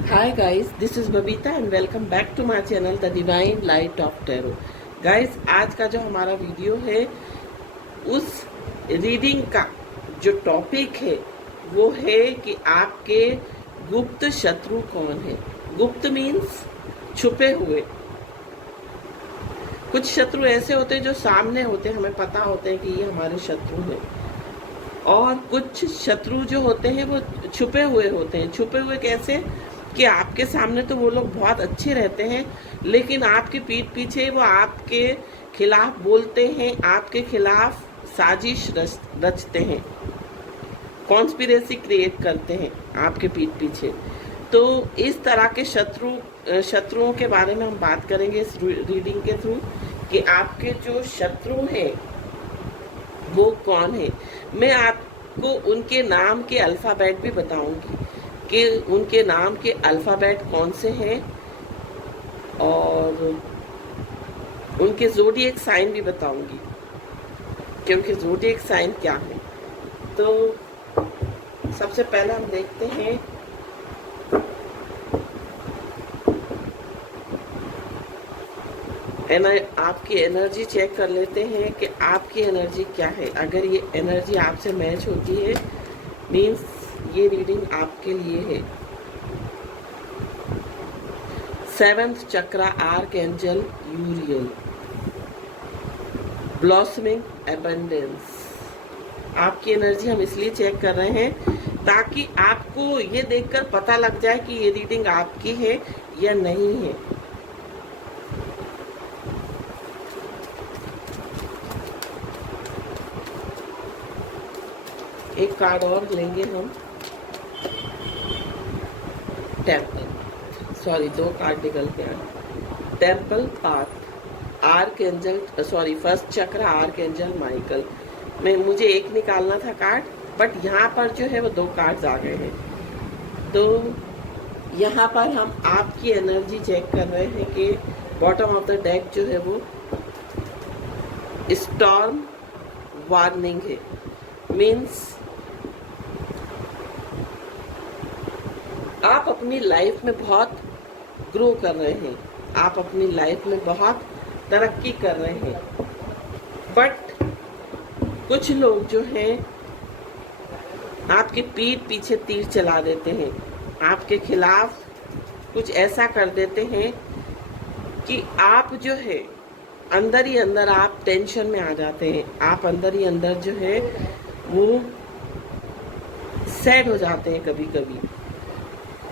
Hi guys, this is Babita and welcome back to my channel The Divine Light of Tarot. Guys, आज का जो हमारा video है उस रीडिंग का जो टॉपिक है वो है कि आपके गुप्त शत्रु कौन है। गुप्त मीन्स छुपे हुए। कुछ शत्रु ऐसे होते हैं जो सामने होते हैं, हमें पता होते हैं कि ये हमारे शत्रु हैं, और कुछ शत्रु जो होते हैं वो छुपे हुए होते हैं। छुपे हुए कैसे कि आपके सामने तो वो लोग बहुत अच्छे रहते हैं, लेकिन आपके पीठ पीछे वो आपके खिलाफ बोलते हैं, आपके खिलाफ साजिश रचते हैं, कॉन्स्पिरेसी क्रिएट करते हैं आपके पीठ पीछे। तो इस तरह के शत्रुओं के बारे में हम बात करेंगे इस रीडिंग के थ्रू कि आपके जो शत्रु हैं वो कौन है। मैं आपको उनके नाम के अल्फ़ाबेट भी बताऊंगी कि उनके नाम के अल्फ़ाबेट कौन से हैं, और उनके ज़ोडिएक साइन भी बताऊंगी कि उनके ज़ोडिएक साइन क्या है। तो सबसे पहले हम देखते हैं आपकी एनर्जी चेक कर लेते हैं कि आपकी एनर्जी क्या है। अगर ये एनर्जी आपसे मैच होती है मीन्स ये रीडिंग आपके लिए है। 7th चक्रा आर्कएंजल यूरियल, ब्लॉसमिंग एबंडेंस। आपकी एनर्जी हम इसलिए चेक कर रहे हैं ताकि आपको ये देखकर पता लग जाए कि ये रीडिंग आपकी है या नहीं है। एक कार्ड और लेंगे हम। टेम्पल, सॉरी 2 कार्ड निकल के आए। Temple path, archangel, sorry 1st चक्र आर्कएंजल माइकल। मुझे एक निकालना था कार्ड, बट यहाँ पर जो है वो 2 कार्ड्स आ गए हैं। तो यहाँ पर हम आपकी एनर्जी चेक कर रहे हैं कि बॉटम ऑफ द डेक जो है वो स्टॉर्म वार्निंग है। मीन्स आप अपनी लाइफ में बहुत ग्रो कर रहे हैं, आप अपनी लाइफ में बहुत तरक्की कर रहे हैं, बट कुछ लोग जो हैं आपके पीठ पीछे तीर चला देते हैं, आपके खिलाफ कुछ ऐसा कर देते हैं कि आप जो है अंदर ही अंदर आप टेंशन में आ जाते हैं। आप अंदर ही अंदर जो है वो सैड हो जाते हैं कभी कभी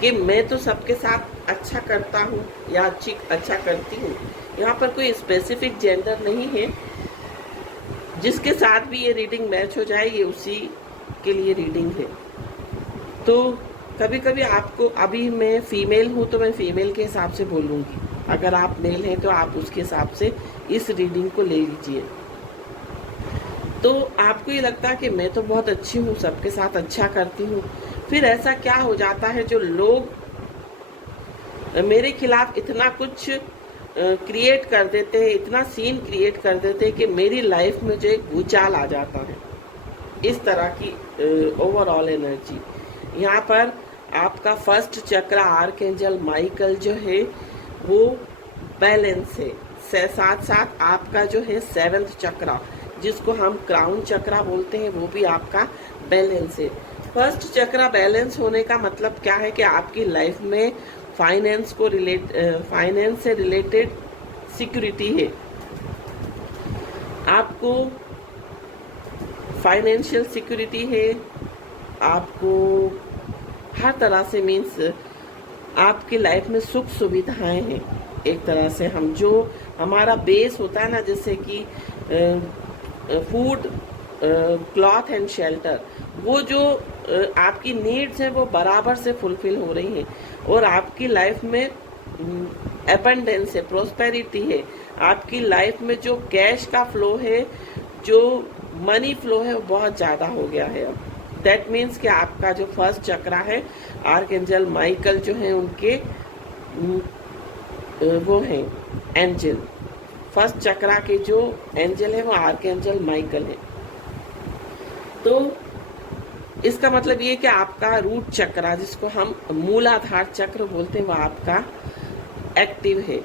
कि मैं तो सबके साथ अच्छा करता हूँ या अच्छा करती हूँ। यहाँ पर कोई स्पेसिफिक जेंडर नहीं है, जिसके साथ भी ये रीडिंग मैच हो जाए ये उसी के लिए रीडिंग है। तो कभी कभी आपको, अभी मैं फीमेल हूँ तो मैं फीमेल के हिसाब से बोलूँगी, अगर आप मेल हैं तो आप उसके हिसाब से इस रीडिंग को ले लीजिए। तो आपको ये लगता है कि मैं तो बहुत अच्छी हूँ, सबके साथ अच्छा करती हूँ, फिर ऐसा क्या हो जाता है जो लोग मेरे खिलाफ इतना कुछ क्रिएट कर देते हैं, इतना सीन क्रिएट कर देते हैं कि मेरी लाइफ में जो एक भूचाल आ जाता है। इस तरह की ओवरऑल एनर्जी यहाँ पर आपका 1st चक्र आर्कएंजल माइकल जो है वो बैलेंस है। साथ साथ आपका जो है 7th चक्रा जिसको हम क्राउन चक्रा बोलते हैं वो भी आपका बैलेंस है। 1st चक्रा बैलेंस होने का मतलब क्या है कि आपकी लाइफ में फाइनेंस से रिलेटेड सिक्योरिटी है। आपको फाइनेंशियल सिक्योरिटी है, आपको हर तरह से मीन्स आपकी लाइफ में सुख सुविधाएं हैं। एक तरह से हम जो हमारा बेस होता है ना, जैसे कि फूड, क्लॉथ एंड शेल्टर, वो जो आपकी नीड्स हैं वो बराबर से फुलफिल हो रही हैं, और आपकी लाइफ में एबंडेंस है, प्रोस्पेरिटी है। आपकी लाइफ में जो कैश का फ्लो है, जो मनी फ्लो है वो बहुत ज़्यादा हो गया है अब। दैट मीन्स कि आपका जो 1st चक्रा है आर्कएंजल माइकल जो है उनके वो हैं एंजल। 1st चक्रा के जो एंजल है वो आर्कएंजल माइकल है। तो इसका मतलब ये कि आपका रूट चक्र, जिसको हम मूलाधार चक्र बोलते हैं, वो आपका एक्टिव है,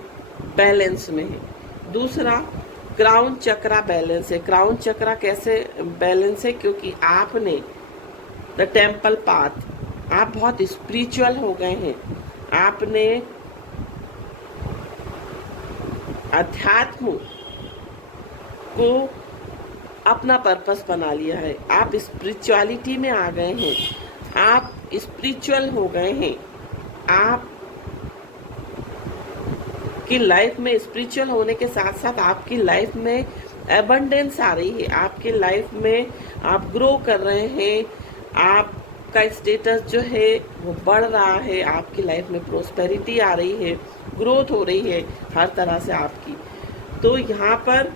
बैलेंस में है। दूसरा क्राउन चक्रा बैलेंस है। क्राउन चक्रा कैसे बैलेंस है? क्योंकि आपने द टेम्पल पाथ, आप बहुत स्पिरिचुअल हो गए हैं, आपने अध्यात्म को अपना पर्पस बना लिया है, आप स्पिरिचुअलिटी में आ गए हैं, आप स्पिरिचुअल हो गए हैं, आप की लाइफ में स्पिरिचुअल होने के साथ साथ आपकी लाइफ में एबंडेंस आ रही है, आपकी लाइफ में आप ग्रो कर रहे हैं, आपका स्टेटस जो है वो बढ़ रहा है, आपकी लाइफ में प्रोस्पेरिटी आ रही है, ग्रोथ हो रही है हर तरह से आपकी। तो यहाँ पर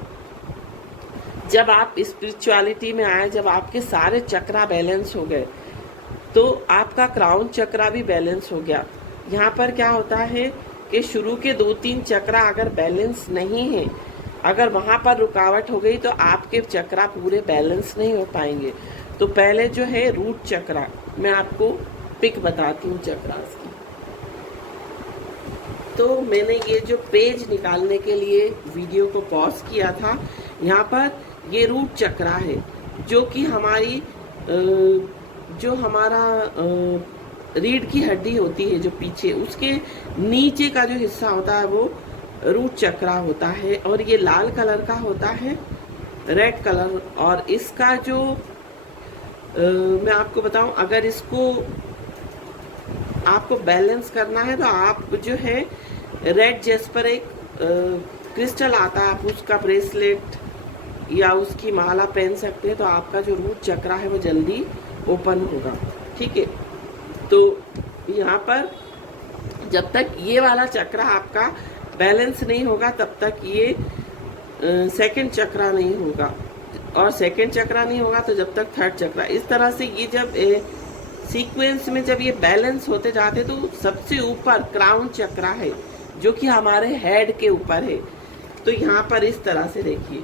जब आप स्पिरिचुअलिटी में आए, जब आपके सारे चक्रा बैलेंस हो गए, तो आपका क्राउन चक्रा भी बैलेंस हो गया। यहाँ पर क्या होता है कि शुरू के 2-3 चक्रा अगर बैलेंस नहीं है, अगर वहाँ पर रुकावट हो गई तो आपके चक्रा पूरे बैलेंस नहीं हो पाएंगे। तो पहले जो है रूट चक्रा, मैं आपको पिक बताती हूँ चक्रास की। तो मैंने ये जो पेज निकालने के लिए वीडियो को पॉज किया था, यहाँ पर ये रूट चक्रा है, जो कि हमारी जो हमारा रीढ़ की हड्डी होती है जो पीछे, उसके नीचे का जो हिस्सा होता है वो रूट चक्रा होता है, और ये लाल कलर का होता है, रेड कलर। और इसका जो मैं आपको बताऊं, अगर इसको आपको बैलेंस करना है तो आप जो है रेड जेस्पर एक क्रिस्टल आता है, आप उसका ब्रेसलेट या उसकी माला पहन सकते हैं, तो आपका जो रूट चक्रा है वो जल्दी ओपन होगा। ठीक है, तो यहाँ पर जब तक ये वाला चक्रा आपका बैलेंस नहीं होगा तब तक ये सेकंड चक्रा नहीं होगा, और सेकंड चक्रा नहीं होगा तो जब तक थर्ड चक्रा। इस तरह से ये जब सीक्वेंस में जब ये बैलेंस होते जाते तो सबसे ऊपर क्राउन चक्रा है, जो कि हमारे हेड के ऊपर है। तो यहाँ पर इस तरह से देखिए,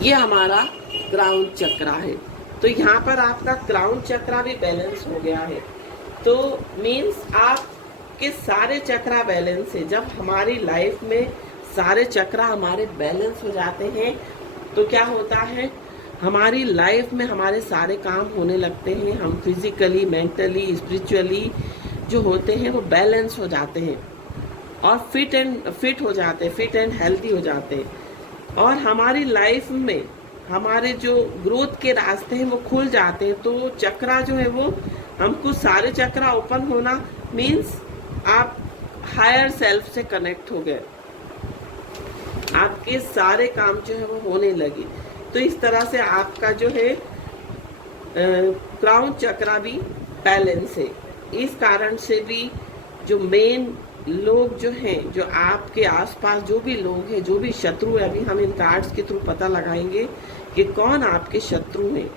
ये हमारा क्राउन चक्रा है। तो यहाँ पर आपका क्राउन चक्रा भी बैलेंस हो गया है। तो मीन्स आपके सारे चक्रा बैलेंस है। जब हमारी लाइफ में सारे चक्रा हमारे बैलेंस हो जाते हैं तो क्या होता है, हमारी लाइफ में हमारे सारे काम होने लगते हैं। हम फिजिकली, मेंटली, स्पिरिचुअली जो होते हैं वो बैलेंस हो जाते हैं और फिट हो जाते हैं, फिट एंड हेल्दी हो जाते हैं। और हमारी लाइफ में हमारे जो ग्रोथ के रास्ते हैं वो खुल जाते हैं। तो चक्रा जो है वो हमको सारे चक्रा ओपन होना मीन्स आप हायर सेल्फ से कनेक्ट हो गए, आपके सारे काम जो है वो होने लगे। तो इस तरह से आपका जो है क्राउन चक्रा भी बैलेंस है। इस कारण से भी जो मेन लोग जो हैं, जो आपके आसपास जो भी लोग हैं, जो भी शत्रु है, अभी हम इन कार्ड्स के थ्रू पता लगाएंगे कि कौन आपके शत्रु हैं।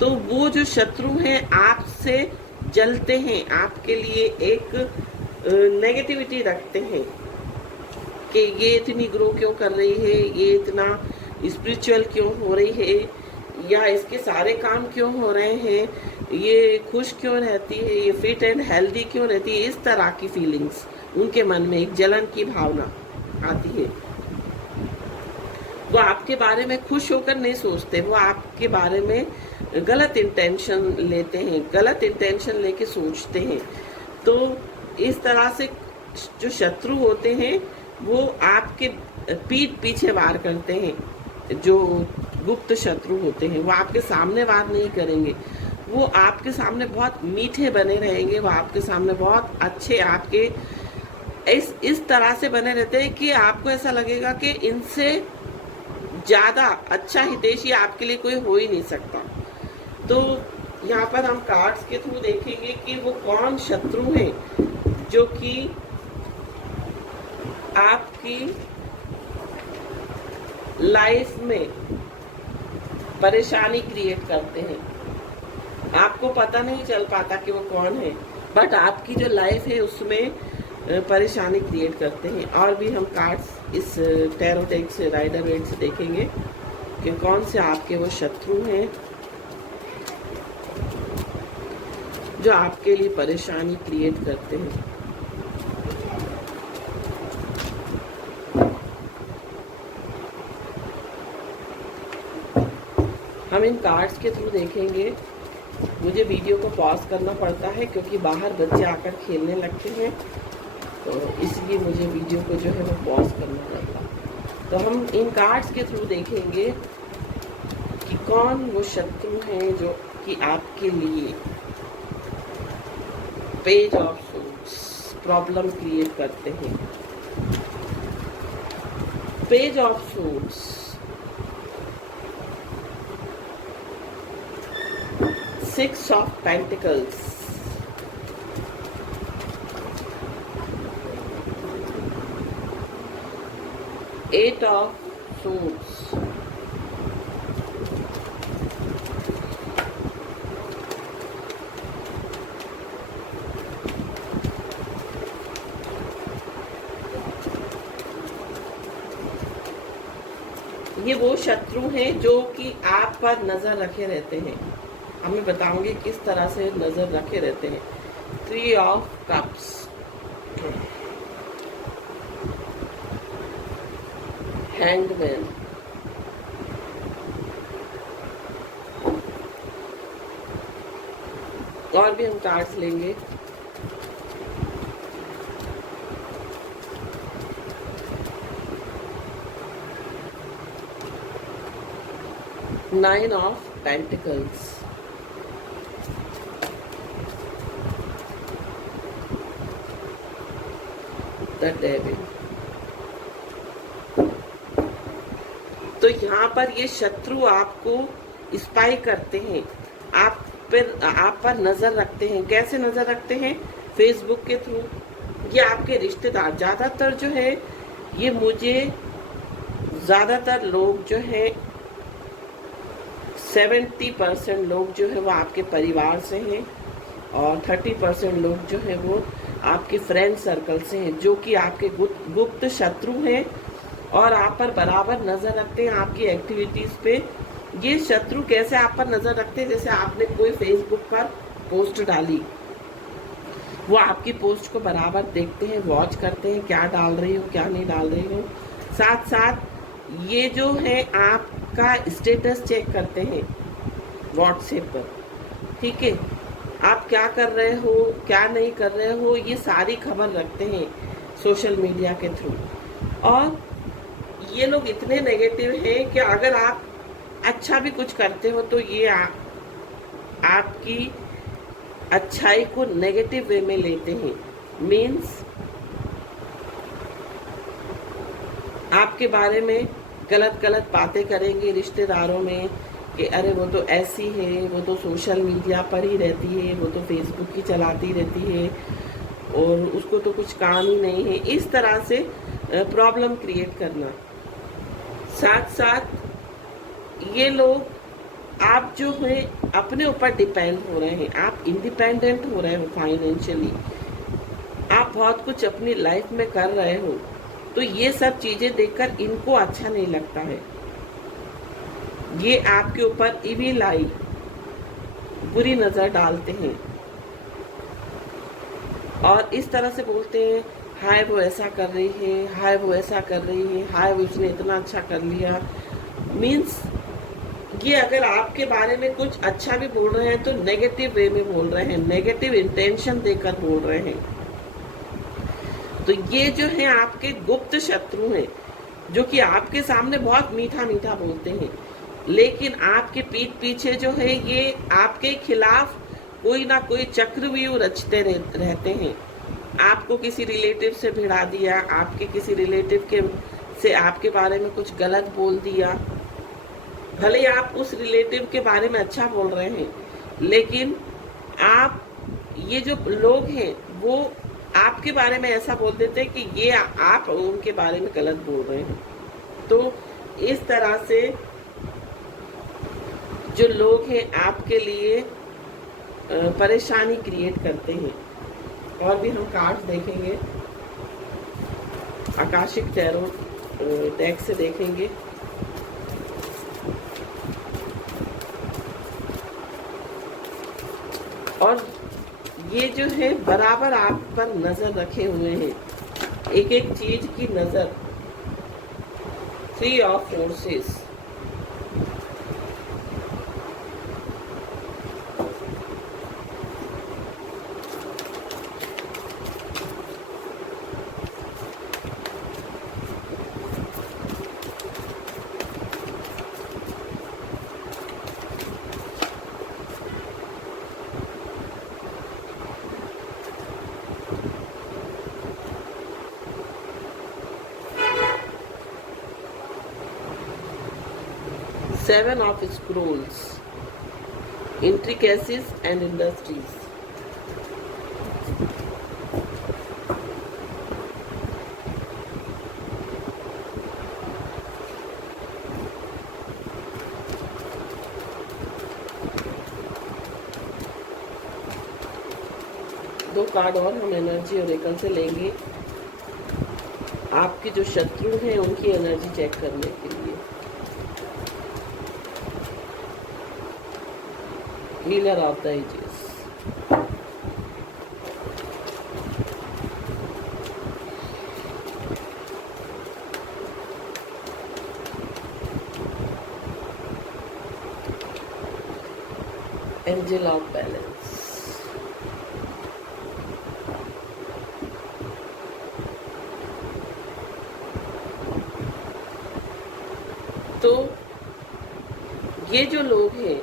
तो वो जो शत्रु हैं आपसे जलते हैं, आपके लिए एक नेगेटिविटी रखते हैं कि ये इतनी ग्रो क्यों कर रही है, ये इतना स्पिरिचुअल क्यों हो रही है, या इसके सारे काम क्यों हो रहे हैं, ये खुश क्यों रहती है, ये फिट एंड हेल्दी क्यों रहती है। इस तरह की फीलिंग्स उनके मन में, एक जलन की भावना आती है। वो आपके बारे में खुश होकर नहीं सोचते, वो आपके बारे में गलत इंटेंशन लेते हैं, गलत इंटेंशन लेके सोचते हैं। तो इस तरह से जो शत्रु होते हैं वो आपके पीठ पीछे वार करते हैं। जो गुप्त शत्रु होते हैं वो आपके सामने वार नहीं करेंगे, वो आपके सामने बहुत मीठे बने रहेंगे, वो आपके सामने बहुत अच्छे, आपके इस तरह से बने रहते हैं कि आपको ऐसा लगेगा कि इनसे ज्यादा अच्छा हितैषी आपके लिए कोई हो ही नहीं सकता। तो यहाँ पर हम कार्ड्स के थ्रू देखेंगे कि वो कौन शत्रु हैं जो कि आपकी लाइफ में परेशानी क्रिएट करते हैं। आपको पता नहीं चल पाता कि वो कौन है, बट आपकी जो लाइफ है उसमें परेशानी क्रिएट करते हैं। और भी हम कार्ड्स इस टैरो डेक से, राइडर वेट से देखेंगे। कि कौन से आपके वो शत्रु हैं जो आपके लिए परेशानी क्रिएट करते हैं। हम इन कार्ड्स के थ्रू देखेंगे। मुझे वीडियो को पॉज करना पड़ता है क्योंकि बाहर बच्चे आकर खेलने लगते हैं, तो इसलिए मुझे वीडियो को जो है वो पॉज करना पड़ता है। तो हम इन कार्ड्स के थ्रू देखेंगे कि कौन वो शत्रु हैं जो कि आपके लिए page of swords problem create करते हैं। Page of swords, 6 of Pentacles, Eight of Swords, ये वो शत्रु हैं जो कि आप पर नजर रखे रहते हैं। हमें बताऊंगी किस तरह से नजर रखे रहते हैं। 3 of Cups, Hangman, और भी हम कार्ड्स लेंगे। Nine of Pentacles, The Devil। तो यहाँ पर ये शत्रु आपको स्पाई करते हैं, आप पर नजर रखते हैं। कैसे नजर रखते हैं? फेसबुक के थ्रू। ये आपके रिश्तेदार ज्यादातर जो है, ये मुझे ज्यादातर लोग जो है 70% लोग जो है वो आपके परिवार से हैं और 30% लोग जो है वो आपके फ्रेंड सर्कल से हैं, जो कि आपके गुप्त शत्रु हैं और आप पर बराबर नजर रखते हैं आपकी एक्टिविटीज पे। ये शत्रु कैसे आप पर नजर रखते हैं? जैसे आपने कोई फेसबुक पर पोस्ट डाली, वो आपकी पोस्ट को बराबर देखते हैं, वॉच करते हैं, क्या डाल रही हो क्या नहीं डाल रही हो। साथ साथ ये जो है आपका स्टेटस चेक करते हैं व्हाट्सएप पर, ठीक है, आप क्या कर रहे हो क्या नहीं कर रहे हो, ये सारी खबर रखते हैं सोशल मीडिया के थ्रू। और ये लोग इतने नेगेटिव हैं कि अगर आप अच्छा भी कुछ करते हो तो ये आपकी अच्छाई को नेगेटिव वे में लेते हैं। मीन्स आपके बारे में गलत गलत बातें करेंगे रिश्तेदारों में कि अरे वो तो ऐसी है, वो तो सोशल मीडिया पर ही रहती है, वो तो फेसबुक ही चलाती रहती है और उसको तो कुछ काम ही नहीं है। इस तरह से प्रॉब्लम क्रिएट करना। साथ साथ ये लोग आप जो है अपने ऊपर डिपेंड हो रहे हैं, आप इंडिपेंडेंट हो रहे हो फाइनेंशियली, आप बहुत कुछ अपनी लाइफ में कर रहे हो, तो ये सब चीजें देखकर इनको अच्छा नहीं लगता है। ये आपके ऊपर इविल आई, बुरी नजर डालते हैं और इस तरह से बोलते हैं, हाय वो ऐसा कर रही है, हाय वो ऐसा कर रही है, हाय वो उसने इतना अच्छा कर लिया। मीन्स ये अगर आपके बारे में कुछ अच्छा भी बोल रहे हैं तो नेगेटिव वे में बोल रहे हैं, नेगेटिव इंटेंशन देकर बोल रहे हैं। तो ये जो है आपके गुप्त शत्रु हैं, जो कि आपके सामने बहुत मीठा मीठा बोलते हैं, लेकिन आपके पीठ पीछे जो है ये आपके खिलाफ कोई ना कोई चक्रव्यूह रचते रहते हैं। आपको किसी रिलेटिव से भिड़ा दिया, आपके किसी रिलेटिव के से आपके बारे में कुछ गलत बोल दिया, भले ही आप उस रिलेटिव के बारे में अच्छा बोल रहे हैं, लेकिन आप ये जो लोग हैं वो आपके बारे में ऐसा बोल देते हैं कि ये आप उनके बारे में गलत बोल रहे हैं। तो इस तरह से जो लोग हैं आपके लिए परेशानी क्रिएट करते हैं। और भी हम कार्ड्स देखेंगे, आकाशिक टैरो डेक से देखेंगे। और ये जो है बराबर आप पर नजर रखे हुए हैं, एक एक चीज की नजर। 3 of forces, Seven of Scrolls, intricacies and industries. दो कार्ड और हम एनर्जी ओरेकल से लेंगे, आपके जो शत्रु हैं उनकी एनर्जी चेक करने के लिए। Healer of the ages, angel of balance, तो ये जो लोग हैं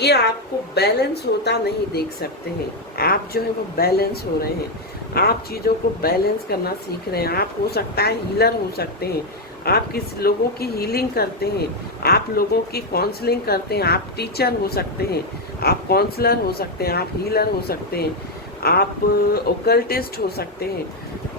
ये आपको बैलेंस होता नहीं देख सकते हैं। आप जो है वो बैलेंस हो रहे हैं, आप चीज़ों को बैलेंस करना सीख रहे हैं। आप हो सकता है हीलर हो सकते हैं, आप किस लोगों की हीलिंग करते हैं, आप लोगों की काउंसलिंग करते हैं, आप टीचर हो सकते हैं, आप काउंसलर हो सकते हैं, आप हीलर हो सकते हैं, आप ओकल्टिस्ट हो सकते हैं।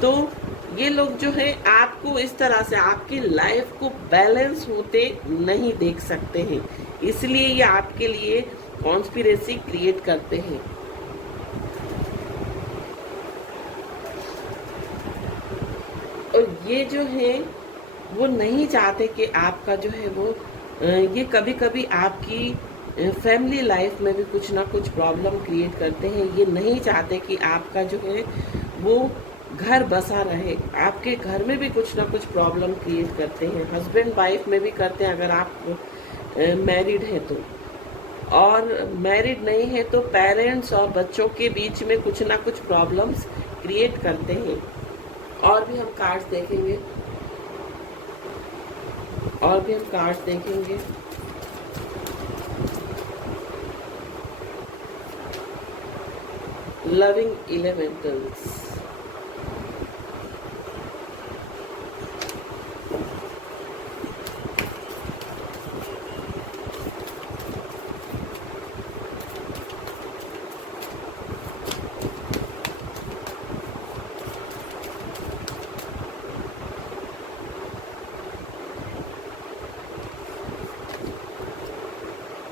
तो ये लोग जो है आपको इस तरह से आपकी लाइफ को बैलेंस होते नहीं देख सकते हैं, इसलिए ये आपके लिए कॉन्स्पिरेसी क्रिएट करते हैं। और ये जो है वो नहीं चाहते कि आपका जो है वो ये कभी कभी आपकी फैमिली लाइफ में भी कुछ ना कुछ प्रॉब्लम क्रिएट करते हैं। ये नहीं चाहते कि आपका जो है वो घर बसा रहे, आपके घर में भी कुछ ना कुछ प्रॉब्लम क्रिएट करते हैं। हस्बैंड वाइफ में भी करते हैं अगर आप मैरिड हैं तो, और मैरिड नहीं है तो पेरेंट्स और बच्चों के बीच में कुछ ना कुछ प्रॉब्लम्स क्रिएट करते हैं। और भी हम कार्ड्स देखेंगे, और भी हम कार्ड्स देखेंगे। Loving elementals,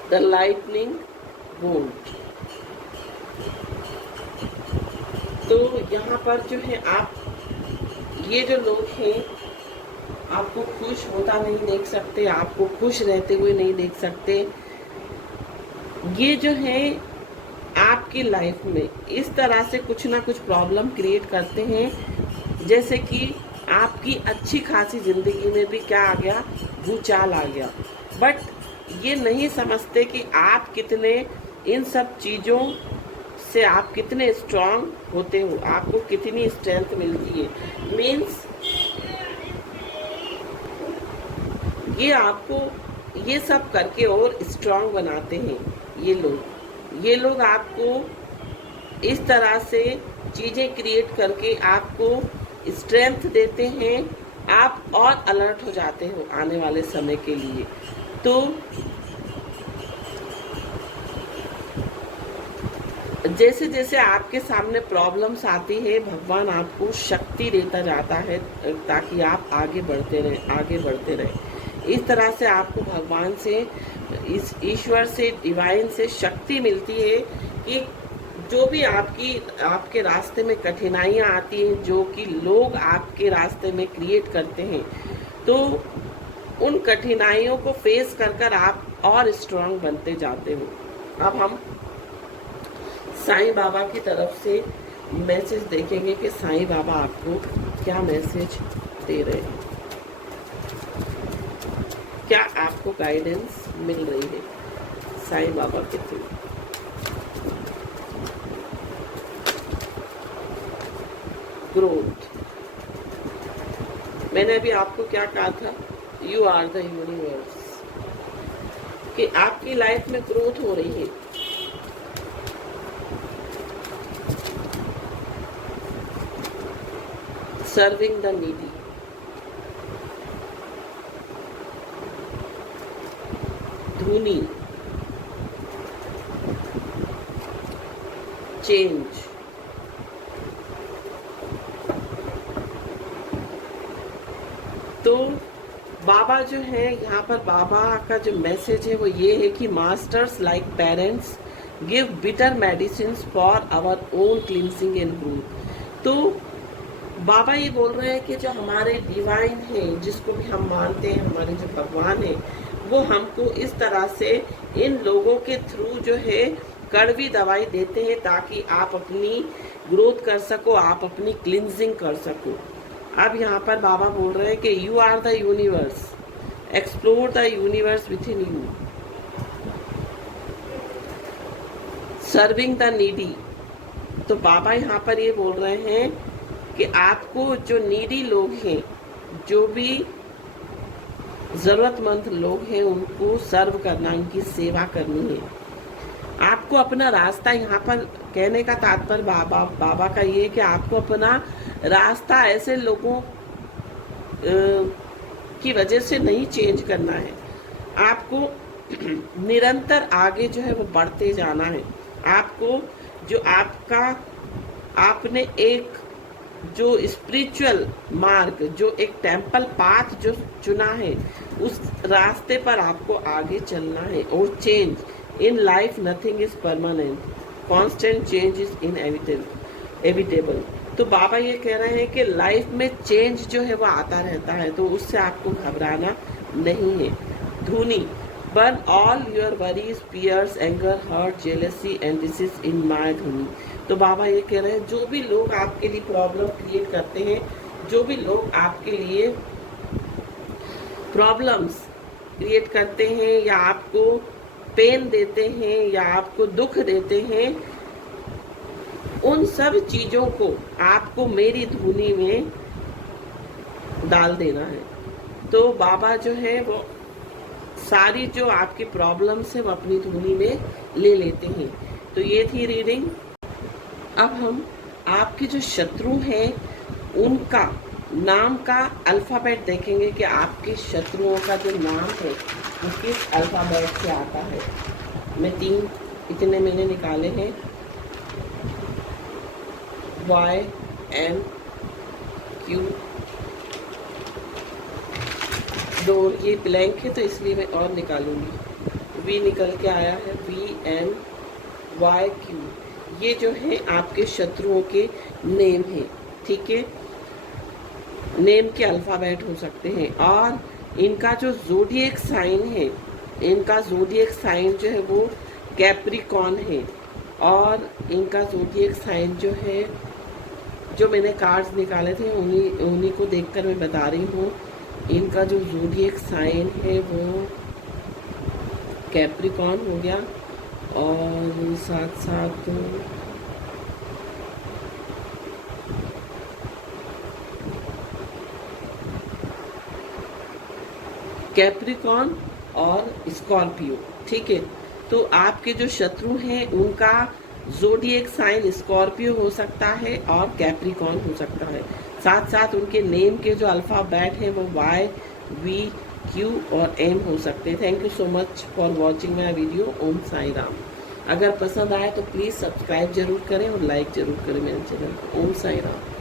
the lightning bolt. तो यहाँ पर जो है आप ये जो लोग हैं आपको खुश होता नहीं देख सकते, आपको खुश रहते हुए नहीं देख सकते। ये जो है आपकी लाइफ में इस तरह से कुछ ना कुछ प्रॉब्लम क्रिएट करते हैं, जैसे कि आपकी अच्छी खासी जिंदगी में भी क्या आ गया, भूचाल आ गया। बट ये नहीं समझते कि आप कितने इन सब चीज़ों से आप कितने स्ट्रांग होते हो, आपको कितनी स्ट्रेंथ मिलती है। मीन्स ये आपको ये सब करके और स्ट्रांग बनाते हैं। ये लोग आपको इस तरह से चीज़ें क्रिएट करके आपको स्ट्रेंथ देते हैं, आप और अलर्ट हो जाते हो आने वाले समय के लिए। तो जैसे जैसे आपके सामने प्रॉब्लम्स आती है, भगवान आपको शक्ति देता जाता है ताकि आप आगे बढ़ते रहें। इस तरह से आपको भगवान से, इस ईश्वर से, डिवाइन से शक्ति मिलती है कि जो भी आपके रास्ते में कठिनाइयाँ आती हैं, जो कि लोग आपके रास्ते में क्रिएट करते हैं, तो उन कठिनाइयों को फेस कर आप और स्ट्रांग बनते जाते हो। अब हम साईं बाबा की तरफ से मैसेज देखेंगे कि साईं बाबा आपको क्या मैसेज दे रहे हैं, क्या आपको गाइडेंस मिल रही है साईं बाबा के थ्रू। ग्रोथ, मैंने अभी आपको क्या कहा था, यू आर द यूनिवर्स, कि आपकी लाइफ में ग्रोथ हो रही है। सर्विंग द नीडी, धूनी, चेंज, तो बाबा जो है यहाँ पर, बाबा का जो मैसेज है वो ये है कि masters like parents give bitter medicine for our own cleansing and growth. तो बाबा ये बोल रहे हैं कि जो हमारे डिवाइन है, जिसको भी हम मानते हैं, हमारे जो भगवान है, वो हमको इस तरह से इन लोगों के थ्रू जो है कड़वी दवाई देते हैं ताकि आप अपनी ग्रोथ कर सको, आप अपनी क्लींजिंग कर सको। अब यहाँ पर बाबा बोल रहे हैं कि you are the universe, explore the universe within you, serving the needy. तो बाबा यहाँ पर ये बोल रहे हैं कि आपको जो नीडी लोग हैं, जो भी जरूरतमंद लोग हैं, उनको सर्व करना, उनकी सेवा करनी है। आपको अपना रास्ता, यहाँ पर कहने का तात्पर्य बाबा का ये है कि आपको अपना रास्ता ऐसे लोगों की वजह से नहीं चेंज करना है, आपको निरंतर आगे जो है वो बढ़ते जाना है। आपको जो आपने एक जो स्पिरिचुअल मार्ग, जो एक टेम्पल पाथ जो चुना है, उस रास्ते पर आपको आगे चलना है। और change in life, nothing is permanent, constant change is inevitable. तो बाबा ये कह रहे हैं कि लाइफ में चेंज जो है वो आता रहता है, तो उससे आपको घबराना नहीं है। Dhuni, burn all your worries, fears, anger, hurt, jealousy and disease in my dhuni. तो बाबा ये कह रहे हैं जो भी लोग आपके लिए प्रॉब्लम क्रिएट करते हैं, जो भी लोग आपके लिए प्रॉब्लम्स क्रिएट करते हैं या आपको पेन देते हैं या आपको दुख देते हैं, उन सब चीजों को आपको मेरी धुनी में डाल देना है। तो बाबा जो है वो सारी जो आपकी प्रॉब्लम्स है वो अपनी धुनी में ले लेते हैं। तो ये थी रीडिंग। अब हम आपके जो शत्रु हैं उनका नाम का अल्फ़ाबेट देखेंगे कि आपके शत्रुओं का जो नाम है वो किस अल्फ़ाबेट से आता है। मैं 3 इतने मैंने निकाले हैं, Y, M, Q। 2 ये ब्लैंक है तो इसलिए मैं और निकालूंगी। V निकल के आया है, V, M, Y, Q। ये जो है आपके शत्रुओं के नेम है, ठीक है, नेम के अल्फ़ाबेट हो सकते हैं। और इनका जो ज़ोडिएक साइन है, इनका ज़ोडिएक साइन जो है वो कैप्रिकॉर्न है। और इनका ज़ोडिएक साइन जो है, जो मैंने कार्ड्स निकाले थे उन्हीं को देखकर मैं बता रही हूँ। इनका जो ज़ोडिएक साइन है वो कैप्रिकॉर्न हो गया, और साथ साथ कैप्रिकॉर्न और स्कॉर्पियो, ठीक है। तो आपके जो शत्रु हैं उनका ज़ोडिएक साइन स्कॉर्पियो हो सकता है और कैप्रिकॉर्न हो सकता है। साथ साथ उनके नेम के जो अल्फ़ाबेट हैं वो Y, V, Q और M हो सकते हैं। Thank you so much for watching my video. Om Sai Ram. अगर पसंद आए तो प्लीज़ सब्सक्राइब जरूर करें और लाइक जरूर करें मेरे चैनल को। ओम साई राम।